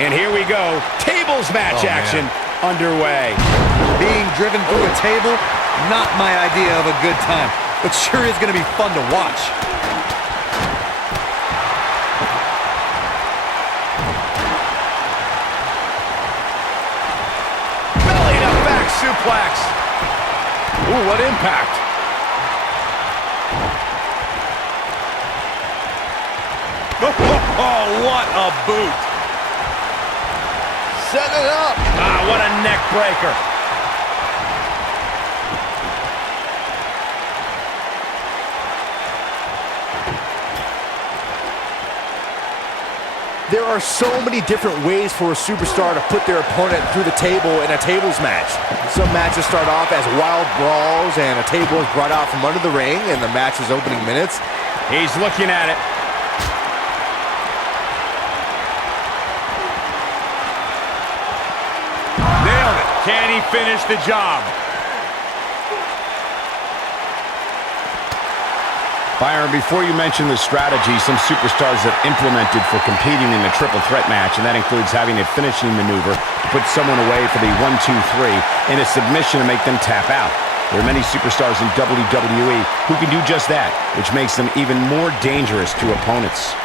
And here we go. Tables match action underway. Being driven through a table, not my idea of a good time, but sure is going to be fun to watch. Belly to back suplex. Ooh, what impact. Oh, what a boot. Set it up. Ah, what a neck breaker. There are so many different ways for a superstar to put their opponent through the table in a tables match. Some matches start off as wild brawls and a table is brought out from under the ring in the match's opening minutes. He's looking at it. Nailed it. Can he finish the job? Byron, before you mention the strategy some superstars have implemented for competing in a triple threat match, and that includes having a finishing maneuver to put someone away for the 1-2-3 and a submission to make them tap out. There are many superstars in WWE who can do just that, which makes them even more dangerous to opponents.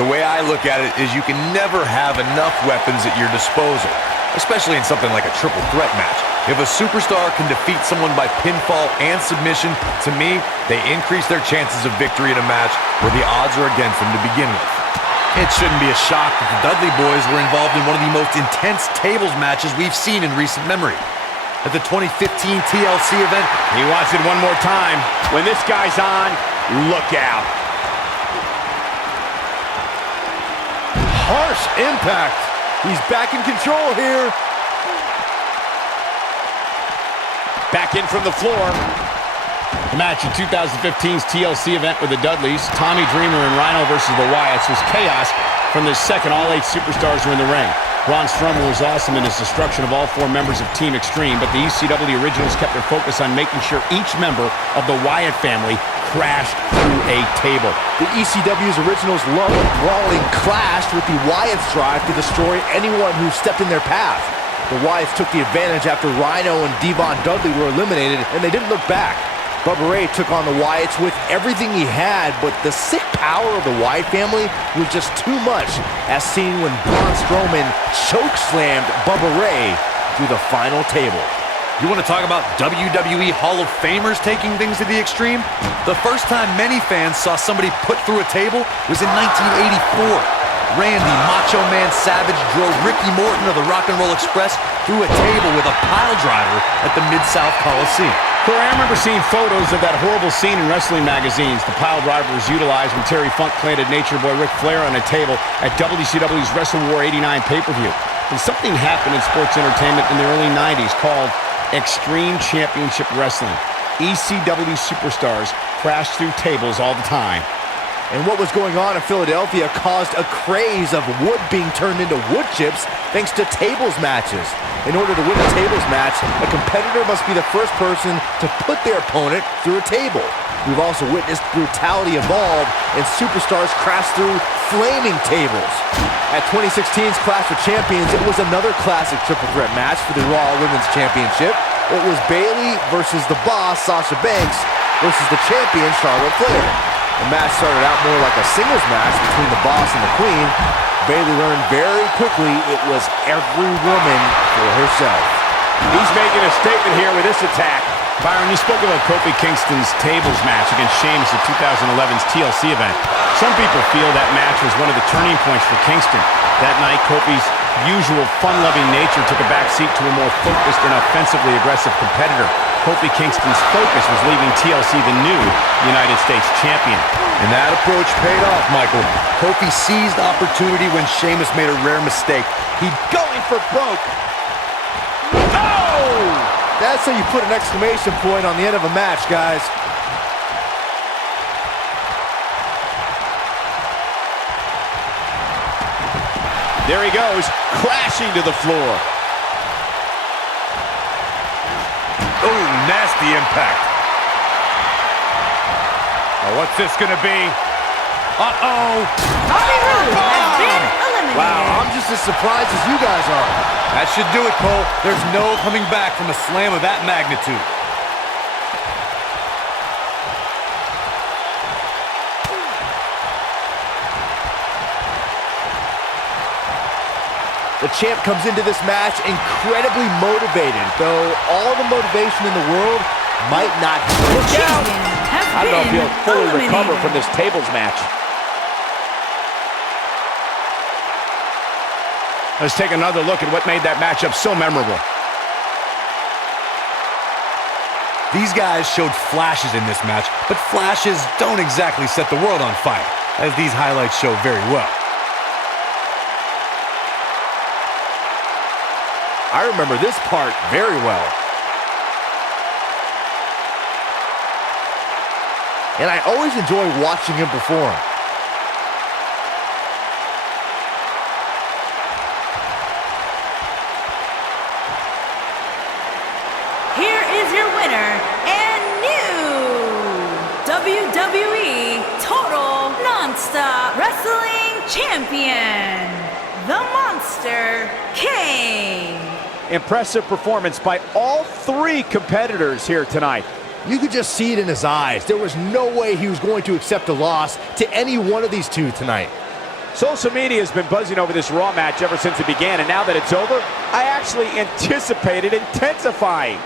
The way I look at it is you can never have enough weapons at your disposal, especially in something like a triple threat match. If a superstar can defeat someone by pinfall and submission, to me, they increase their chances of victory in a match where the odds are against them to begin with. It shouldn't be a shock that the Dudley Boys were involved in one of the most intense tables matches we've seen in recent memory. At the 2015 TLC event, he wants it one more time. When this guy's on, look out. Harsh impact. He's back in control here. Back in from the floor. The match in 2015's TLC event with the Dudleys, Tommy Dreamer and Rhino versus the Wyatts, was chaos from the second all 8 superstars were in the ring. Braun Strowman was awesome in his destruction of all 4 members of Team Extreme, but the ECW originals kept their focus on making sure each member of the Wyatt family crashed through a table. The ECW's originals loved a brawling clash with the Wyatts' drive to destroy anyone who stepped in their path. The Wyatts took the advantage after Rhino and Devon Dudley were eliminated, and they didn't look back. Bubba Ray took on the Wyatts with everything he had, but the sick power of the Wyatt family was just too much, as seen when Braun Strowman chokeslammed Bubba Ray through the final table. You want to talk about WWE Hall of Famers taking things to the extreme? The first time many fans saw somebody put through a table was in 1984. Randy Macho Man Savage drove Ricky Morton of the Rock and Roll Express through a table with a pile driver at the Mid-South Coliseum. Corey, I remember seeing photos of that horrible scene in wrestling magazines. The pile driver was utilized when Terry Funk planted Nature Boy Ric Flair on a table at WCW's Wrestle War 89 pay-per-view. And something happened in sports entertainment in the early 90s called Extreme Championship Wrestling. ECW superstars crashed through tables all the time. And what was going on in Philadelphia caused a craze of wood being turned into wood chips thanks to tables matches. In order to win a tables match, a competitor must be the first person to put their opponent through a table. We've also witnessed brutality evolve and superstars crash through flaming tables. At 2016's Clash of Champions, it was another classic triple threat match for the Raw Women's Championship. It was Bayley versus the Boss, Sasha Banks, versus the champion, Charlotte Flair. The match started out more like a singles match between the Boss and the Queen. Bayley learned very quickly it was every woman for herself. He's making a statement here with this attack. Byron, you spoke about Kofi Kingston's tables match against Sheamus at 2011's TLC event. Some people feel that match was one of the turning points for Kingston. That night, Kofi's usual fun-loving nature took a backseat to a more focused and offensively aggressive competitor. Kofi Kingston's focus was leaving TLC the new United States champion. And that approach paid off, Michael. Kofi seized opportunity when Sheamus made a rare mistake. He'd Going for broke. Oh! That's how you put an exclamation point on the end of a match, guys. There he goes, crashing to the floor. Oh, nasty impact. Oh, what's this gonna be? Uh-oh. Roode has been eliminated. Wow, I'm just as surprised as you guys are. That should do it, Cole. There's no coming back from a slam of that magnitude. The champ comes into this match incredibly motivated, though all the motivation in the world might not Look out! I don't know if he'll fully recover from this tables match. Let's take another look at what made that matchup so memorable. These guys showed flashes in this match, but flashes don't exactly set the world on fire, as these highlights show very well. I remember this part very well. And I always enjoy watching him perform. Here is your winner and new WWE Total Nonstop Wrestling Champion, the Monster, Kane. Impressive performance by all three competitors here tonight. You could just see it in his eyes. There was no way he was going to accept a loss to any one of these two tonight. Social media has been buzzing over this Raw match ever since it began, and now that it's over, I actually anticipate it intensifying.